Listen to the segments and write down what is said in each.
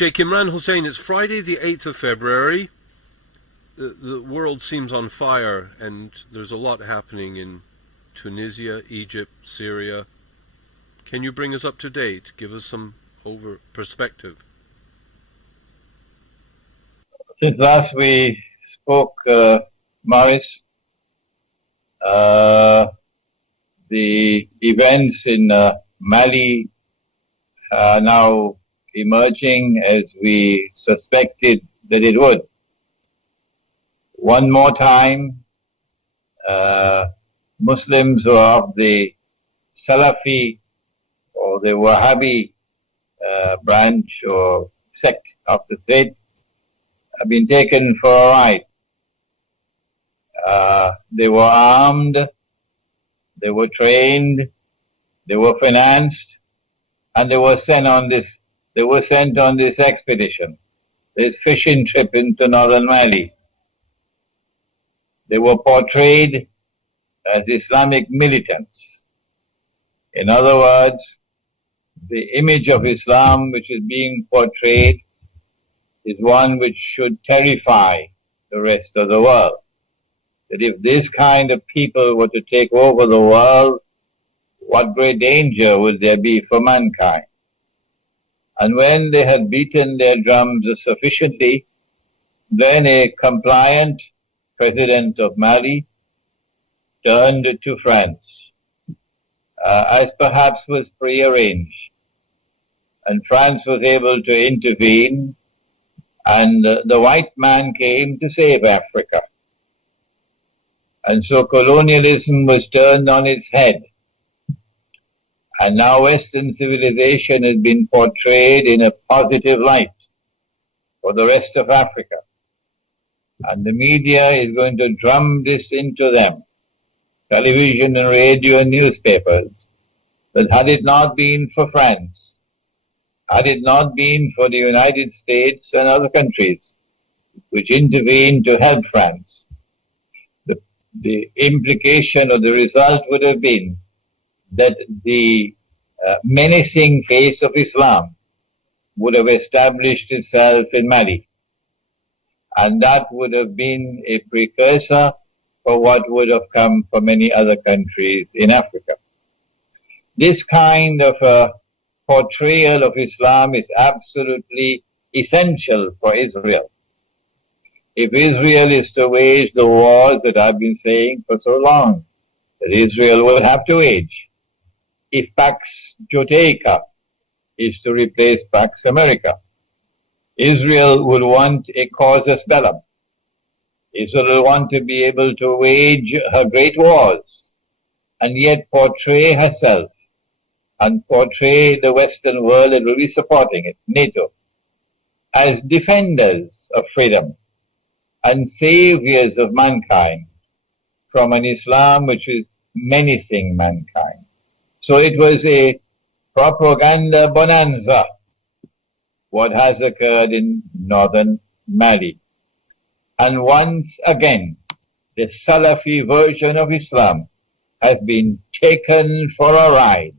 Sheikh Imran Hussein, it's Friday the 8th of February. The world seems on fire, and there's a lot happening in Tunisia, Egypt, Syria. Can you bring us up to date? Give us some perspective. Since last we spoke, Maurice, the events in Mali are now emerging as we suspected that it would. One more time, Muslims who are of the Salafi or the Wahhabi branch or sect of the faith have been taken for a ride. They were armed, they were trained, they were financed, and they were sent on this expedition, this fishing trip into northern Mali. They were portrayed as Islamic militants. In other words, the image of Islam which is being portrayed is one which should terrify the rest of the world. That if this kind of people were to take over the world, what great danger would there be for mankind? And when they had beaten their drums sufficiently, then a compliant president of Mali turned to France, as perhaps was prearranged. And France was able to intervene, and the white man came to save Africa. And so colonialism was turned on its head. And now Western civilization has been portrayed in a positive light for the rest of Africa. And the media is going to drum this into them, television and radio and newspapers, that had it not been for France, had it not been for the United States and other countries which intervened to help France, the implication or the result would have been that the menacing face of Islam would have established itself in Mali. And that would have been a precursor for what would have come for many other countries in Africa. This kind of portrayal of Islam is absolutely essential for Israel. If Israel is to wage the wars that I've been saying for so long, that Israel will have to wage, if Pax Judaica is to replace Pax America, Israel will want a casus bellum. Israel will want to be able to wage her great wars and yet portray herself and portray the Western world that will be supporting it, NATO, as defenders of freedom and saviors of mankind from an Islam which is menacing mankind. So it was a propaganda bonanza, what has occurred in northern Mali. And once again, the Salafi version of Islam has been taken for a ride,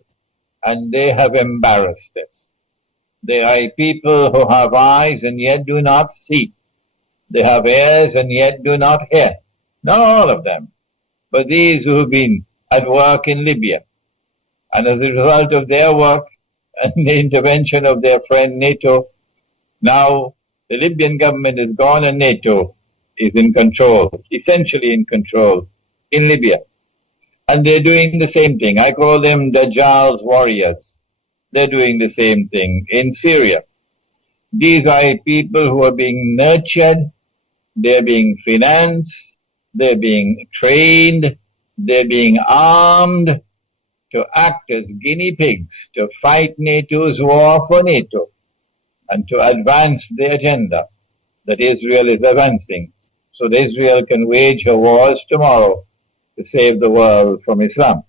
and they have embarrassed us. They are people who have eyes and yet do not see. They have ears and yet do not hear. Not all of them, but these who have been at work in Libya. And as a result of their work and the intervention of their friend NATO, now the Libyan government is gone and NATO is in control, essentially in control, in Libya. And they're doing the same thing. I call them Dajjal's warriors. They're doing the same thing in Syria. These are people who are being nurtured, they're being financed, they're being trained, they're being armed to act as guinea pigs, to fight NATO's war for NATO, and to advance the agenda that Israel is advancing, so that Israel can wage her wars tomorrow to save the world from Islam.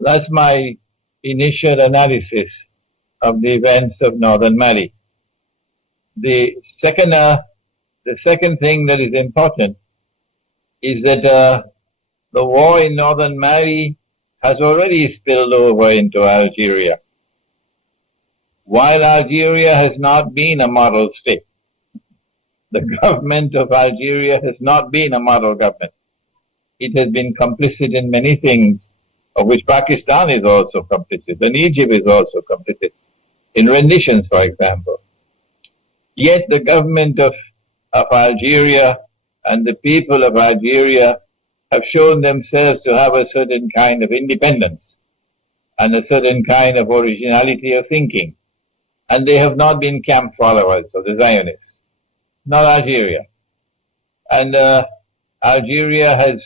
That's my initial analysis of the events of northern Mali. The second thing that is important is that the war in northern Mali has already spilled over into Algeria. while Algeria has not been a model state, the government of Algeria has not been a model government. It has been complicit in many things, of which Pakistan is also complicit, and Egypt is also complicit, in renditions, for example. Yet the government of Algeria and the people of Algeria have shown themselves to have a certain kind of independence and a certain kind of originality of thinking. And they have not been camp followers of the Zionists, not Algeria. And Algeria has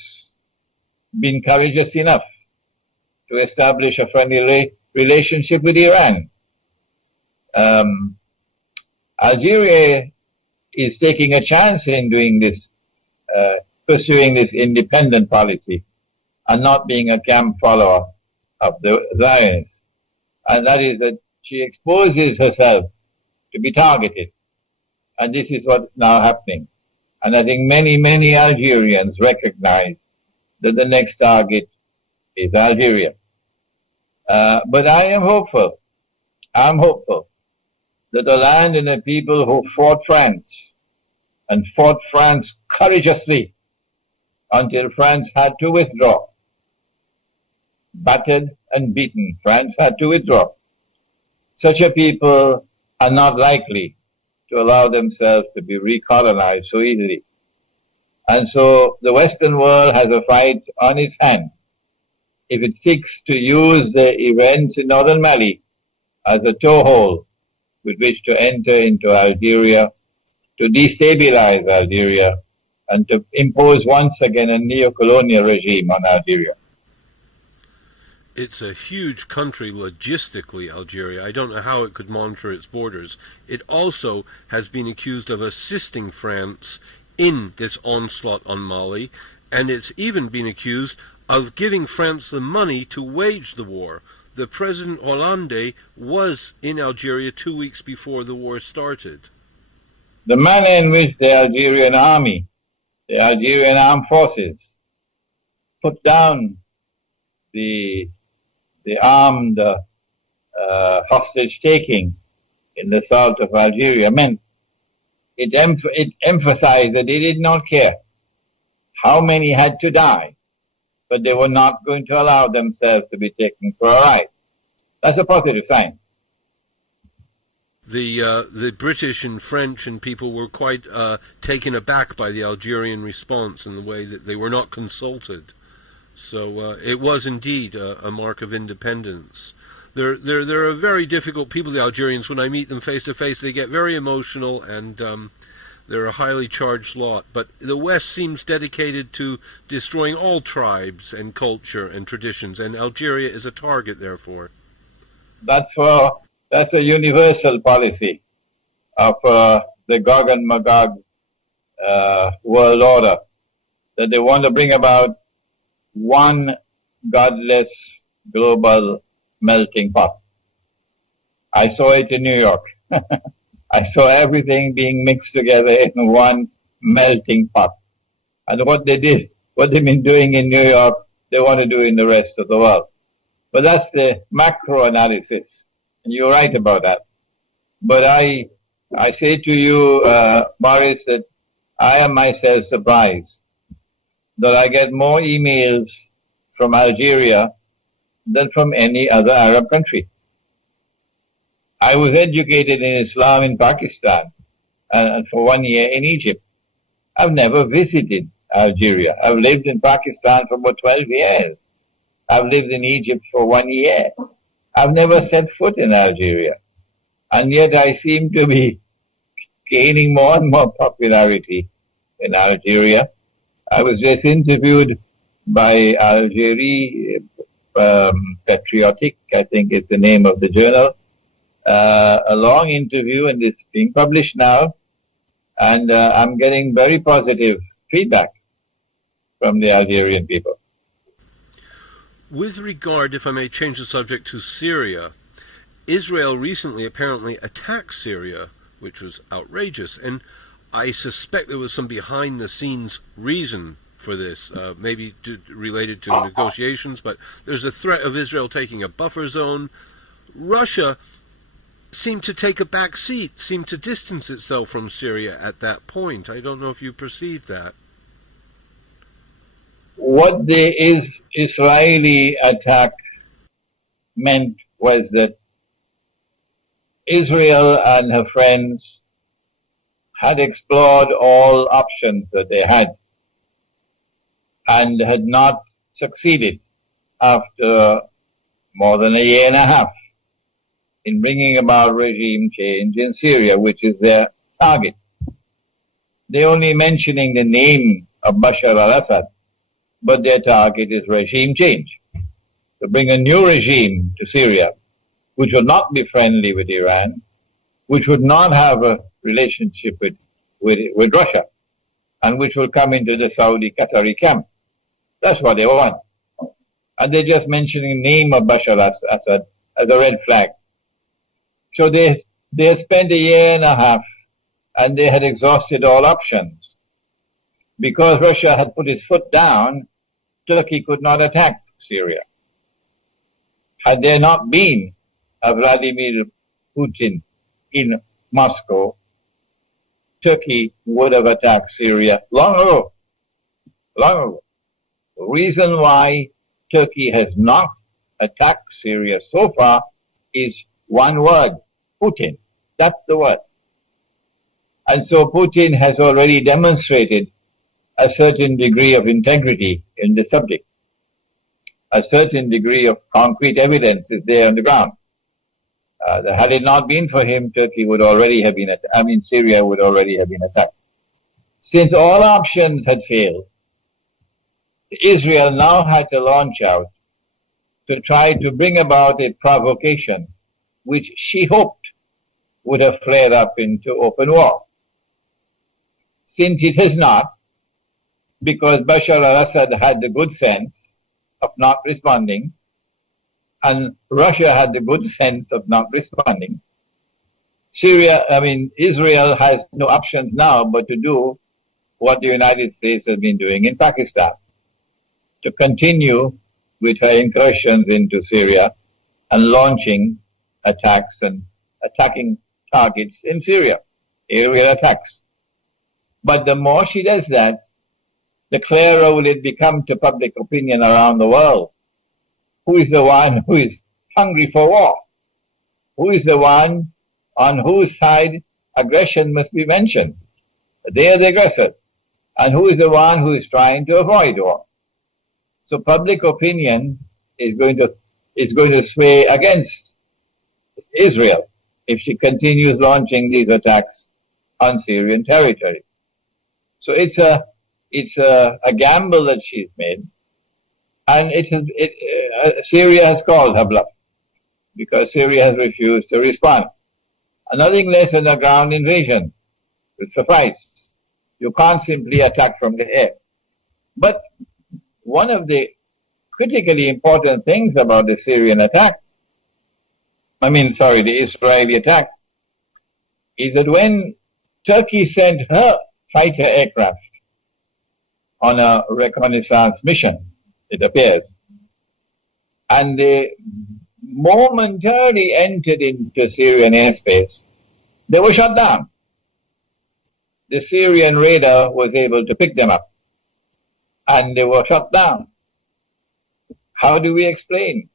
been courageous enough to establish a friendly relationship with Iran. Algeria is taking a chance in doing this, pursuing this independent policy and not being a camp follower of the Zionists. And that is that she exposes herself to be targeted. And this is what's now happening. And I think many, many Algerians recognize that the next target is Algeria. But I am hopeful. I'm hopeful that the land and the people who fought France and fought France courageously until France had to withdraw, battered and beaten, France had to withdraw. Such a people are not likely to allow themselves to be recolonized so easily. And so the Western world has a fight on its hand if it seeks to use the events in northern Mali as a toehold with which to enter into Algeria, to destabilize Algeria, and to impose once again a neo-colonial regime on Algeria. It's a huge country logistically, Algeria. I don't know how it could monitor its borders. It also has been accused of assisting France in this onslaught on Mali, and it's even been accused of giving France the money to wage the war. The President Hollande was in Algeria 2 weeks before the war started. The manner in which the Algerian army, the Algerian armed forces, put down the armed hostage-taking in the south of Algeria meant it emphasized that they did not care how many had to die, but they were not going to allow themselves to be taken for a ride. That's a positive sign. The British and French and people were quite taken aback by the Algerian response in the way that they were not consulted. So it was indeed a mark of independence. They're a very difficult people, the Algerians. When I meet them face to face, they get very emotional, and they're a highly charged lot. But the West seems dedicated to destroying all tribes and culture and traditions, and Algeria is a target, therefore. That's a universal policy of the Gog and Magog world order, that they want to bring about one godless global melting pot. I saw it in New York. I saw everything being mixed together in one melting pot. And what they've been doing in New York, they want to do in the rest of the world. But that's the macro analysis. And you're right about that. But I say to you, Boris, that I am myself surprised that I get more emails from Algeria than from any other Arab country. I was educated in Islam in Pakistan and for 1 year in Egypt. I've never visited Algeria. I've lived in Pakistan for about 12 years. I've lived in Egypt for 1 year. I've never set foot in Algeria. And yet I seem to be gaining more and more popularity in Algeria. I was just interviewed by Algerie Patriotic, I think is the name of the journal. A long interview, and it's being published now. And I'm getting very positive feedback from the Algerian people. With regard, if I may change the subject, to Syria, Israel recently apparently attacked Syria, which was outrageous, and I suspect there was some behind-the-scenes reason for this, maybe related to negotiations, but there's a threat of Israel taking a buffer zone. Russia seemed to take a back seat, seemed to distance itself from Syria at that point. I don't know if you perceived that. What the Israeli attack meant was that Israel and her friends had explored all options that they had and had not succeeded after more than a year and a half in bringing about regime change in Syria, which is their target. They're only mentioning the name of Bashar al-Assad, but their target is regime change, to bring a new regime to Syria, which would not be friendly with Iran, which would not have a relationship with Russia, and which will come into the Saudi-Qatari camp. That's what they want. And they're just mentioning the name of Bashar al-Assad as a red flag. So they spent a year and a half, and they had exhausted all options. Because Russia had put its foot down, Turkey could not attack Syria. Had there not been a Vladimir Putin in Moscow, Turkey would have attacked Syria long ago. Long ago. The reason why Turkey has not attacked Syria so far is one word: Putin. That's the word. And so Putin has already demonstrated a certain degree of integrity in the subject. A certain degree of concrete evidence is there on the ground. Had it not been for him, Turkey would already have been Syria would already have been attacked. Since all options had failed, Israel now had to launch out to try to bring about a provocation which she hoped would have flared up into open war. Since it has not, because Bashar al-Assad had the good sense of not responding, and Russia had the good sense of not responding, Israel has no options now but to do what the United States has been doing in Pakistan, to continue with her incursions into Syria and launching attacks and attacking targets in Syria, aerial attacks. But the more she does that, the clearer will it become to public opinion around the world. Who is the one who is hungry for war? Who is the one on whose side aggression must be mentioned? They are the aggressors. And who is the one who is trying to avoid war? So public opinion is going to sway against Israel if she continues launching these attacks on Syrian territory. So it's a gamble that she's made, and Syria has called her bluff because Syria has refused to respond. And nothing less than a ground invasion will suffice. You can't simply attack from the air. But one of the critically important things about the the Israeli attack, is that when Turkey sent her fighter aircraft on a reconnaissance mission, it appears, and they momentarily entered into Syrian airspace, they were shot down. The Syrian radar was able to pick them up, and they were shot down. How do we explain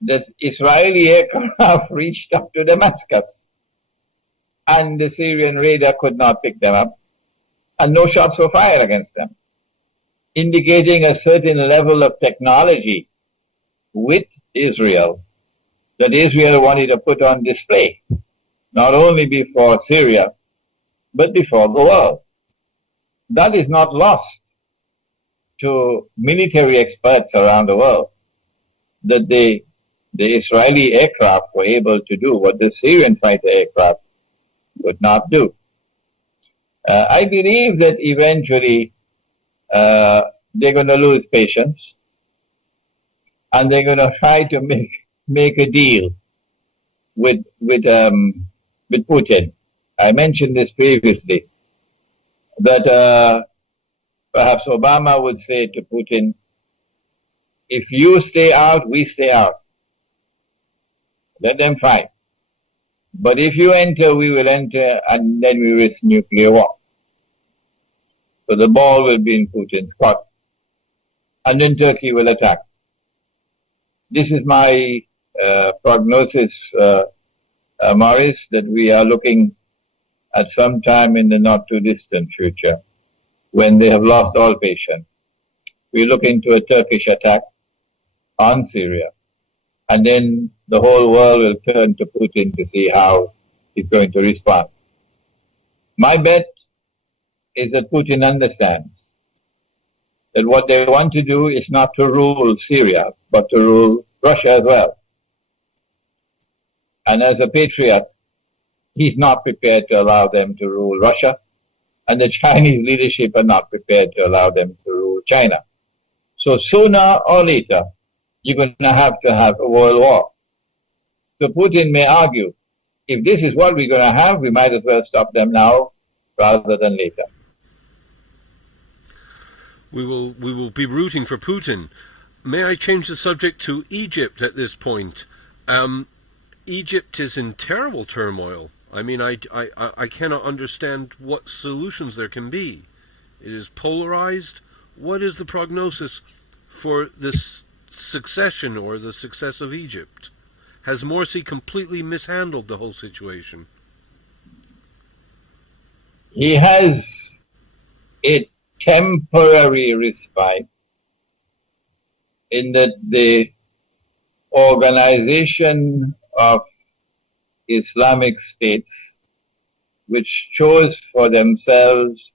that Israeli aircraft reached up to Damascus and the Syrian radar could not pick them up, and no shots were fired against them, indicating a certain level of technology with Israel that Israel wanted to put on display, not only before Syria, but before the world. That is not lost to military experts around the world, that the Israeli aircraft were able to do what the Syrian fighter aircraft could not do. I believe that eventually they're going to lose patience, and they're going to try to make a deal with Putin. I mentioned this previously, that perhaps Obama would say to Putin, if you stay out, we stay out. Let them fight. But if you enter, we will enter, and then we risk nuclear war. So the ball will be in Putin's court. And then Turkey will attack. This is my prognosis, Morris, that we are looking at some time in the not too distant future, when they have lost all patience. We're looking to a Turkish attack on Syria. And then the whole world will turn to Putin to see how he's going to respond. My bet is that Putin understands that what they want to do is not to rule Syria, but to rule Russia as well. And as a patriot, he's not prepared to allow them to rule Russia, and the Chinese leadership are not prepared to allow them to rule China. So sooner or later, you're going to have a world war. So Putin may argue, if this is what we're going to have, we might as well stop them now rather than later. We will be rooting for Putin. May I change the subject to Egypt at this point? Egypt is in terrible turmoil. I mean, I cannot understand what solutions there can be. It is polarized. What is the prognosis for this succession or the success of Egypt? Has Morsi completely mishandled the whole situation? He has a temporary respite in that the organization of Islamic states, which chose for themselves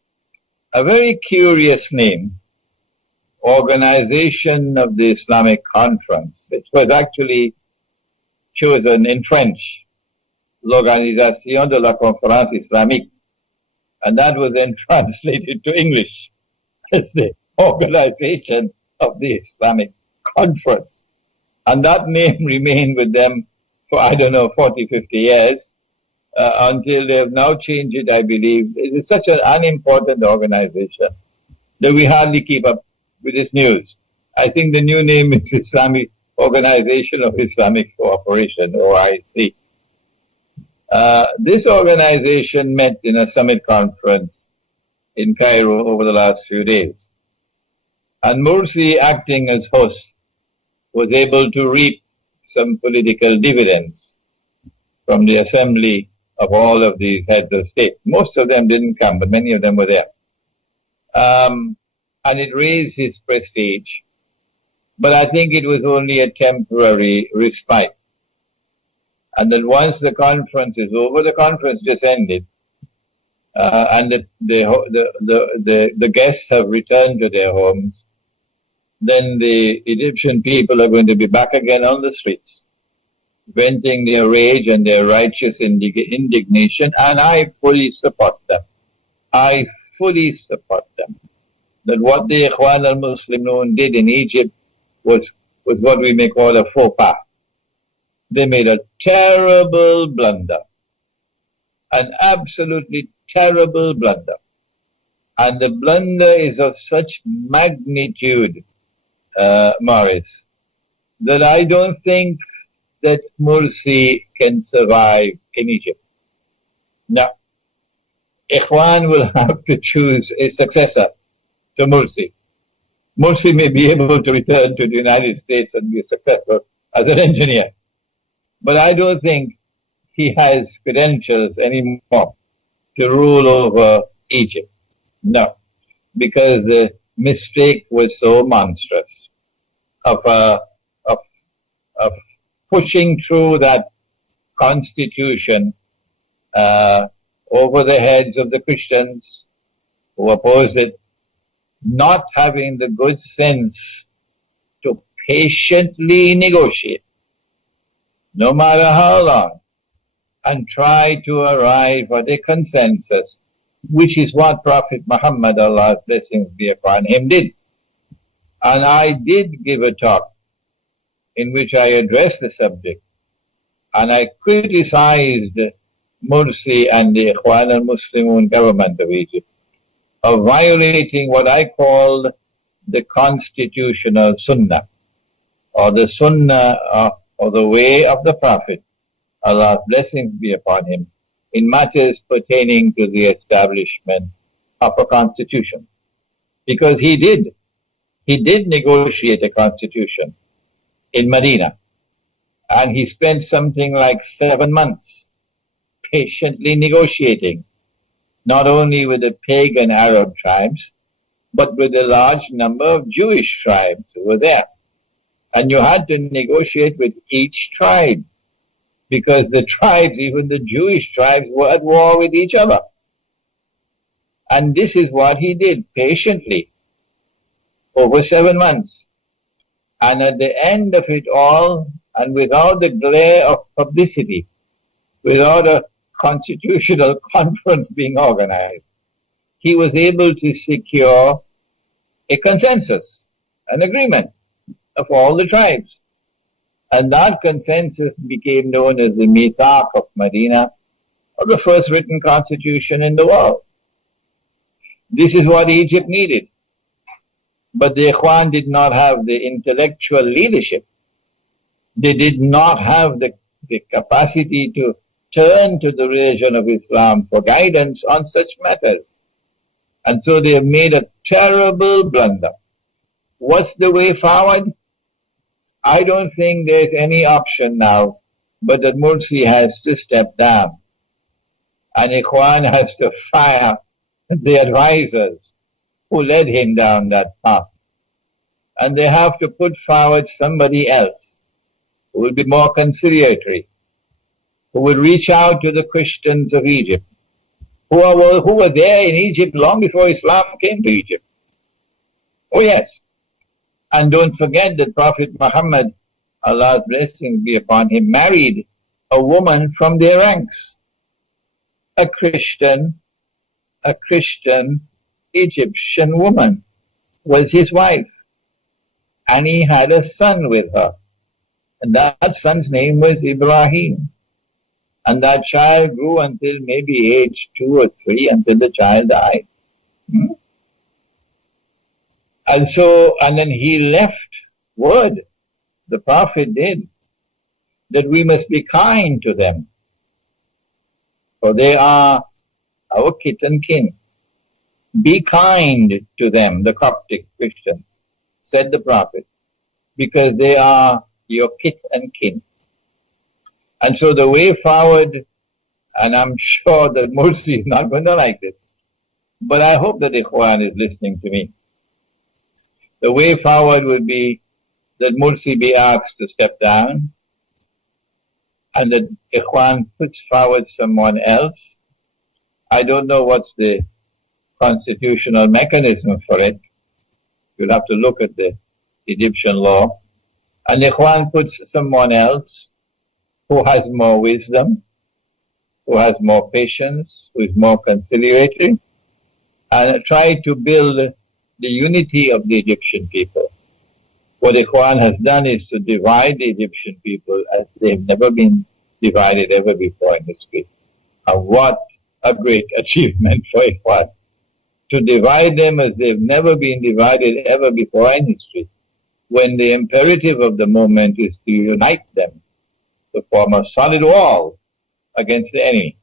a very curious name, Organization of the Islamic Conference. It was actually chosen in French, l'Organisation de la Conférence Islamique, and that was then translated to English as the Organization of the Islamic Conference. And that name remained with them for, 40, 50 years, until they have now changed it, I believe. It is such an unimportant organization that we hardly keep up with this news. I think the new name is Islamic Organization of Islamic Cooperation, OIC. This organization met in a summit conference in Cairo over the last few days. And Morsi, acting as host, was able to reap some political dividends from the assembly of all of these heads of state. Most of them didn't come, but many of them were there. And it raised his prestige. But I think it was only a temporary respite. And then once the conference is over, the conference just ended, and the guests have returned to their homes, then the Egyptian people are going to be back again on the streets, venting their rage and their righteous indignation, and I fully support them. I fully support them. That what the Ikhwan al-Muslimun did in Egypt was what we may call a faux pas. They made a terrible blunder, an absolutely terrible blunder. And the blunder is of such magnitude, Morris, that I don't think that Morsi can survive in Egypt. No. Ikhwan will have to choose a successor to Morsi. Morsi may be able to return to the United States and be successful as an engineer. But I don't think he has credentials anymore to rule over Egypt. No. Because the mistake was so monstrous of pushing through that constitution over the heads of the Christians who opposed it, not having the good sense to patiently negotiate, no matter how long, and try to arrive at a consensus, which is what Prophet Muhammad, Allah's blessings be upon him, did. And I did give a talk in which I addressed the subject, and I criticized Morsi and the Ikhwan al-Muslimun government of Egypt of violating what I called the constitutional sunnah, or the sunnah or the way of the Prophet, Allah's blessings be upon him, in matters pertaining to the establishment of a constitution. Because he did negotiate a constitution in Medina, and he spent something like 7 months patiently negotiating, not only with the pagan Arab tribes, but with a large number of Jewish tribes who were there. And you had to negotiate with each tribe, because the tribes, even the Jewish tribes, were at war with each other. And this is what he did patiently over 7 months. And at the end of it all, and without the glare of publicity, without a constitutional conference being organized, he was able to secure a consensus, an agreement of all the tribes. And that consensus became known as the Mithaq of Medina, or the first written constitution in the world. This is what Egypt needed. But the Ikhwan did not have the intellectual leadership. They did not have the capacity to turn to the religion of Islam for guidance on such matters. And so they have made a terrible blunder. What's the way forward? I don't think there's any option now, but that Mursi has to step down. And Ikhwan has to fire the advisors who led him down that path. And they have to put forward somebody else who will be more conciliatory, who will reach out to the Christians of Egypt, who were there in Egypt long before Islam came to Egypt. Oh yes. And don't forget that Prophet Muhammad, Allah's blessings be upon him, married a woman from their ranks. A Christian Egyptian woman was his wife. And he had a son with her. And that son's name was Ibrahim. And that child grew until maybe age 2 or 3, until the child died. And then he left word, the Prophet did, that we must be kind to them, for they are our kith and kin. Be kind to them, the Coptic Christians, said the Prophet, because they are your kith and kin. And so the way forward, and I'm sure that Mursi is not going to like this, but I hope that Ikhwan is listening to me. The way forward would be that Mursi be asked to step down, and that Ikhwan puts forward someone else. I don't know what's the constitutional mechanism for it. You'll have to look at the Egyptian law. And Ikhwan puts someone else who has more wisdom, who has more patience, who is more conciliatory, and try to build the unity of the Egyptian people. What Ikhwan has done is to divide the Egyptian people as they've never been divided ever before in history. And what a great achievement for Ikhwan, to divide them as they've never been divided ever before in history, when the imperative of the moment is to unite them, to form a solid wall against the enemy.